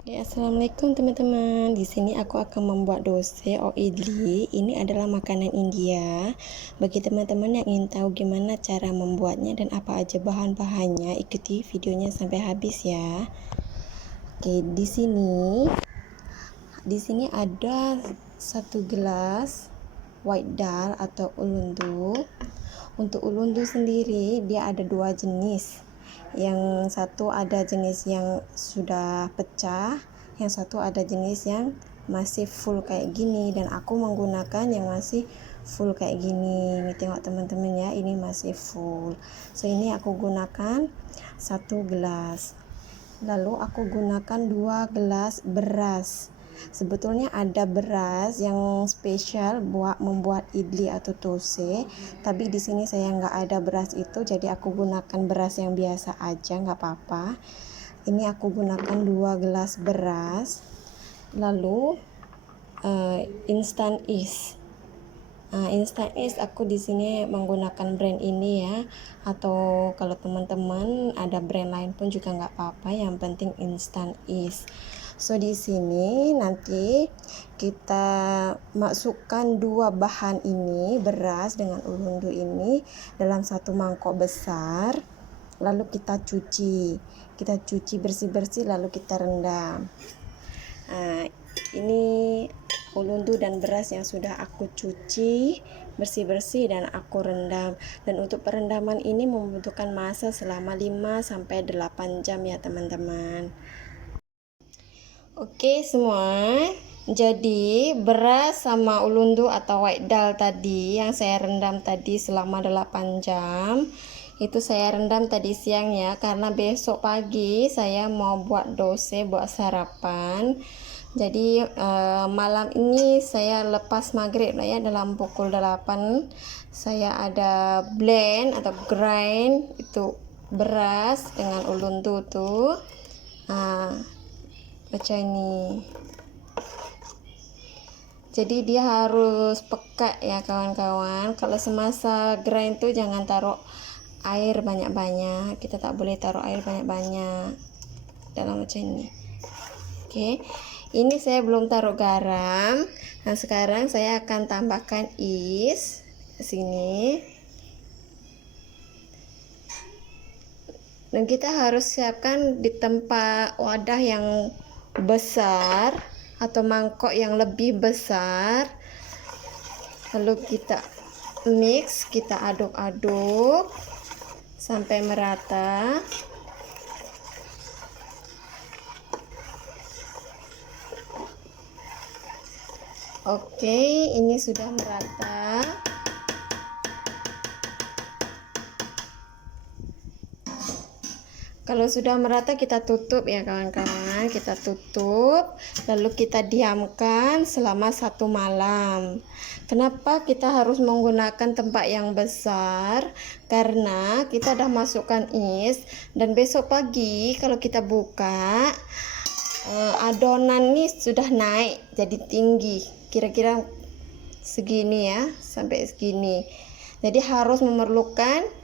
Oke, assalamualaikum teman-teman. Di sini aku akan membuat dosa or idli. Ini adalah makanan India. Bagi teman-teman yang ingin tahu gimana cara membuatnya dan apa aja bahan-bahannya, ikuti videonya sampai habis ya. Oke, di sini ada 1 gelas white dal atau ulundu. Untuk ulundu sendiri dia ada 2 jenis. Yang satu ada jenis yang sudah pecah, yang satu ada jenis yang masih full kayak gini, dan aku menggunakan yang masih full kayak gini. Tengok teman-teman ya, ini masih full. So ini aku gunakan 1 gelas. Lalu aku gunakan 2 gelas beras. Sebetulnya ada beras yang spesial buat membuat idli atau tose, tapi di sini saya nggak ada beras itu, jadi aku gunakan beras yang biasa aja, nggak apa-apa. Ini aku gunakan 2 gelas beras. Lalu instant yeast. Instant yeast aku di sini menggunakan brand ini ya, atau kalau teman-teman ada brand lain pun juga nggak apa-apa, yang penting instant yeast. So di sini nanti kita masukkan 2 bahan ini, beras dengan ulundu ini, dalam 1 mangkok besar. Lalu kita cuci bersih-bersih, lalu kita rendam. Ini ulundu dan beras yang sudah aku cuci bersih-bersih dan aku rendam. Dan untuk perendaman ini membutuhkan masa selama 5-8 jam ya teman-teman. Oke semua, jadi beras sama ulundu atau white dal tadi yang saya rendam tadi selama 8 jam, itu saya rendam tadi siang ya, karena besok pagi saya mau buat dosa, buat sarapan. Jadi malam ini saya lepas maghrib lah ya, dalam pukul 8 saya ada blend atau grind itu beras dengan ulundu tuh macam ini. Jadi dia harus pekat ya kawan-kawan. Kalau semasa grind tuh jangan taruh air banyak-banyak, kita tak boleh taruh air banyak-banyak dalam macam ini. Oke, ini saya belum taruh garam. Nah sekarang saya akan tambahkan yeast ke sini. Dan kita harus siapkan di tempat wadah yang besar atau mangkok yang lebih besar. Lalu kita mix, kita aduk-aduk sampai merata. Oke, ini sudah merata. Kalau sudah merata kita tutup ya kawan-kawan, kita tutup lalu kita diamkan selama 1 malam. Kenapa kita harus menggunakan tempat yang besar? Karena kita dah masukkan yeast, dan besok pagi kalau kita buka adonan ini sudah naik jadi tinggi, kira-kira segini ya, sampai segini. Jadi harus memerlukan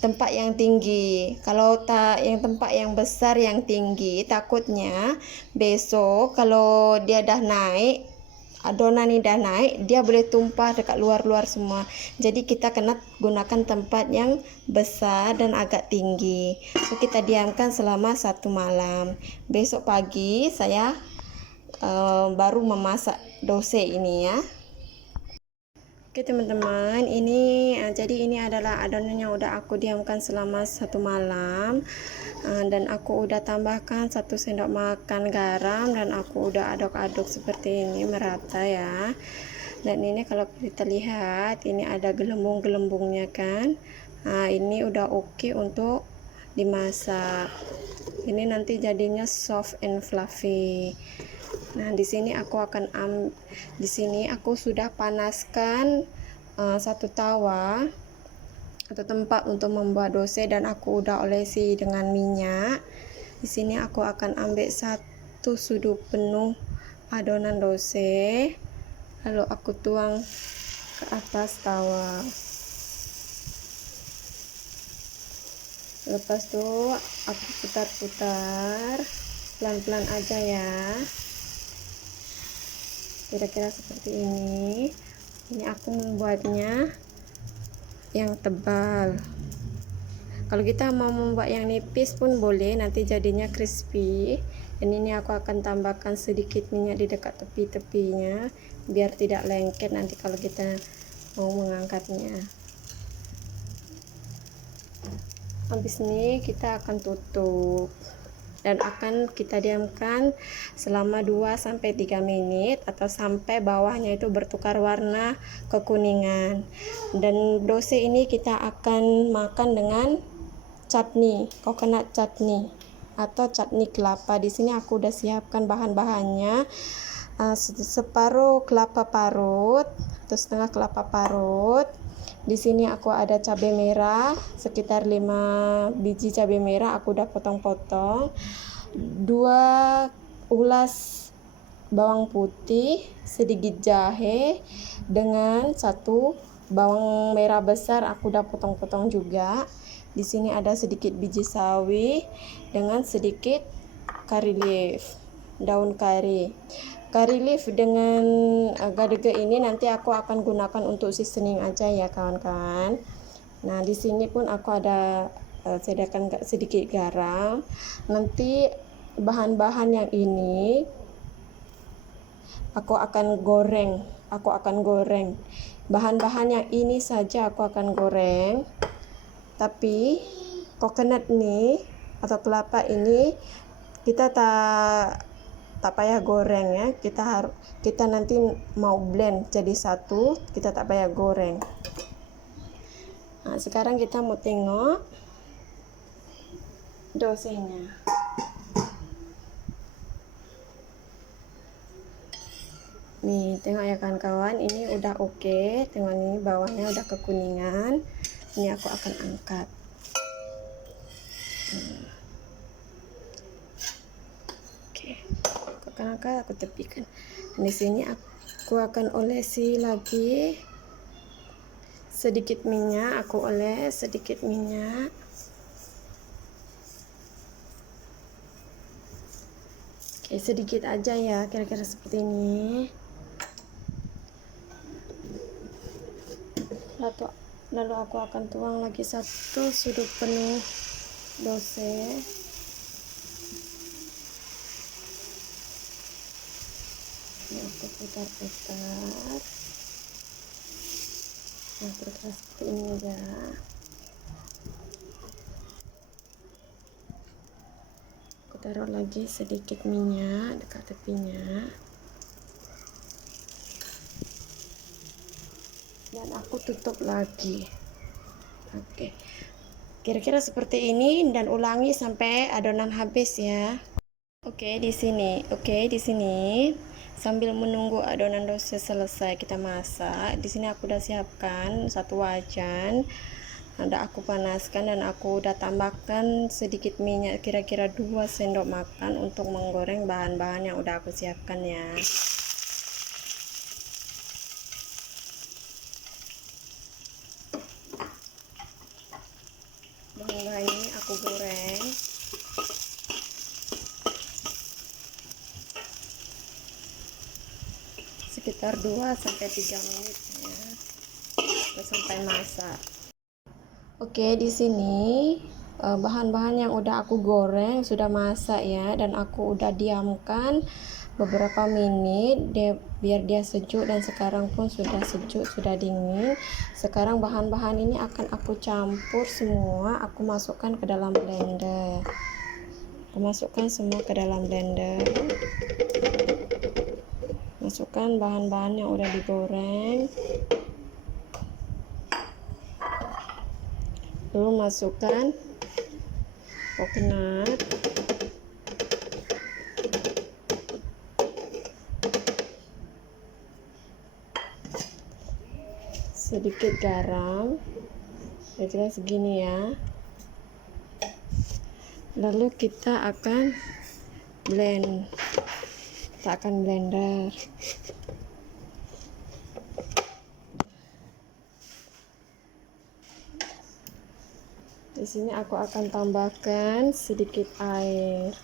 tempat yang tinggi. Kalau tak yang tempat yang besar yang tinggi, takutnya besok kalau dia dah naik, adonan ini dah naik, dia boleh tumpah dekat luar-luar semua. Jadi kita kena gunakan tempat yang besar dan agak tinggi. So kita diamkan selama 1 malam. Besok pagi saya baru memasak dosa ini ya. Oke teman-teman, ini jadi ini adalah adonan yang udah aku diamkan selama 1 malam, dan aku udah tambahkan 1 sendok makan garam, dan aku udah aduk-aduk seperti ini merata ya. Dan ini kalau kita lihat ini ada gelembung-gelembungnya kan. Ini udah oke untuk dimasak. Ini nanti jadinya soft and fluffy. Nah, di sini aku sudah panaskan 1 tawa atau tempat untuk membuat dosa, dan aku udah olesi dengan minyak. Di sini aku akan ambil 1 sudu penuh adonan dosa, lalu aku tuang ke atas tawa. Lepas itu aku putar-putar. pelan-pelan aja ya, kira-kira seperti ini. Ini aku membuatnya yang tebal. Kalau kita mau membuat yang nipis pun boleh, nanti jadinya crispy. Dan ini aku akan tambahkan sedikit minyak di dekat tepi-tepinya biar tidak lengket nanti kalau kita mau mengangkatnya. Habis ini kita akan tutup dan akan kita diamkan selama 2-3 menit atau sampai bawahnya itu bertukar warna kekuningan. Dan dose ini kita akan makan dengan chutney, coconut chutney atau chutney kelapa. Di sini aku udah siapkan bahan-bahannya, separuh kelapa parut atau setengah kelapa parut. Di sini aku ada cabai merah sekitar 5 biji cabai merah, aku udah potong-potong. 2 ulas bawang putih, sedikit jahe dengan 1 bawang merah besar, aku udah potong-potong juga. Di sini ada sedikit biji sawi dengan sedikit curry leaf, daun kari. Curry leaf dengan gadege ini nanti aku akan gunakan untuk seasoning aja ya kawan-kawan. Nah, di sini pun aku ada sediakan sedikit garam. Nanti bahan-bahan yang ini aku akan goreng. Bahan-bahan yang ini saja aku akan goreng. Tapi coconut nih atau kelapa ini kita tak payah goreng ya, kita nanti mau blend jadi satu, kita tak payah goreng. Nah, sekarang kita mau tengok dosenya. Nih, tengok ya kawan-kawan, ini udah oke. Tengok nih, bawahnya udah kekuningan. Ini aku akan angkat. Angkat, aku tepikan. Di sini aku akan olesi lagi sedikit minyak, aku oles sedikit minyak. Oke, sedikit aja ya, kira-kira seperti ini. Lalu aku akan tuang lagi 1 sudut penuh dose. Aku putar-putar. Nah, kira-kira seperti ini aja. Aku taruh lagi sedikit minyak dekat tepinya. Dan aku tutup lagi. Oke. Kira-kira seperti ini dan ulangi sampai adonan habis ya. Oke, di sini sambil menunggu adonan dose selesai kita masak. Di sini aku udah siapkan 1 wajan. Udah aku panaskan dan aku udah tambahkan sedikit minyak, kira-kira 2 sendok makan untuk menggoreng bahan-bahan yang udah aku siapkan ya. Bahan-bahan ini aku goreng sekitar 2-3 menit ya, sampai masak. Oke, di sini bahan-bahan yang udah aku goreng sudah masak ya, dan aku udah diamkan beberapa menit biar dia sejuk, dan sekarang pun sudah sejuk, sudah dingin. Sekarang bahan-bahan ini akan aku campur semua, aku masukkan ke dalam blender. Aku masukkan semua ke dalam blender. Masukkan bahan-bahan yang udah digoreng. Lalu masukkan coconut, sedikit garam, kira-kira segini ya. Lalu kita akan blender. Di sini aku akan tambahkan sedikit air.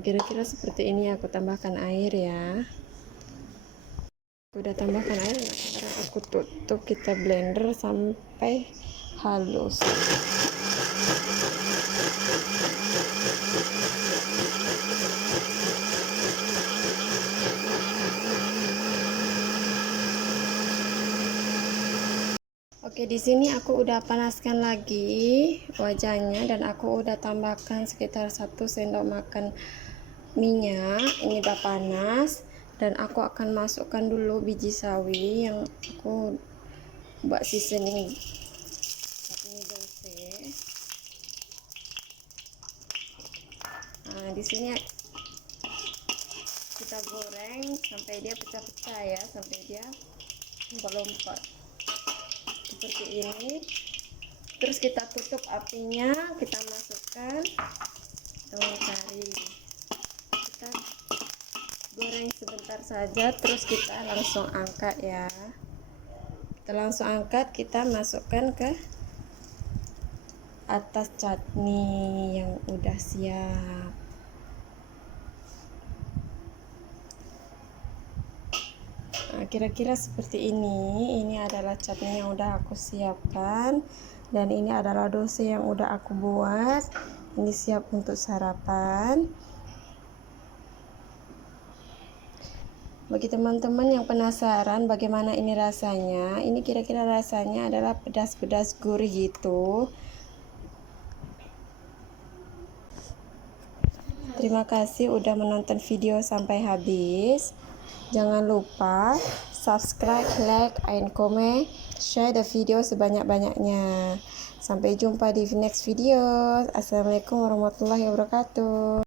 Kira-kira seperti ini. Aku tambahkan air ya. Aku udah tambahkan air. Nah, sekarang aku tutup, kita blender sampai halus. Oke, di sini aku udah panaskan lagi wajannya dan aku udah tambahkan sekitar 1 sendok makan minyak. Ini udah panas dan aku akan masukkan dulu biji sawi yang aku buat seasoning dose. Nah, di sini kita goreng sampai dia pecah-pecah ya, sampai dia lompat seperti ini. Terus kita tutup apinya, kita masukkan daun kari, kita goreng sebentar saja, terus kita langsung angkat ya. Kita langsung angkat, kita masukkan ke atas chutney yang udah siap. Nah, kira-kira seperti ini. Ini adalah chutney yang udah aku siapkan, dan ini adalah dosa yang udah aku buat. Ini siap untuk sarapan. Bagi teman-teman yang penasaran bagaimana ini rasanya, ini kira-kira rasanya adalah pedas-pedas gurih gitu. Terima kasih udah menonton video sampai habis. Jangan lupa subscribe, like, and comment, share the video sebanyak-banyaknya. Sampai jumpa di next video. Assalamualaikum warahmatullahi wabarakatuh.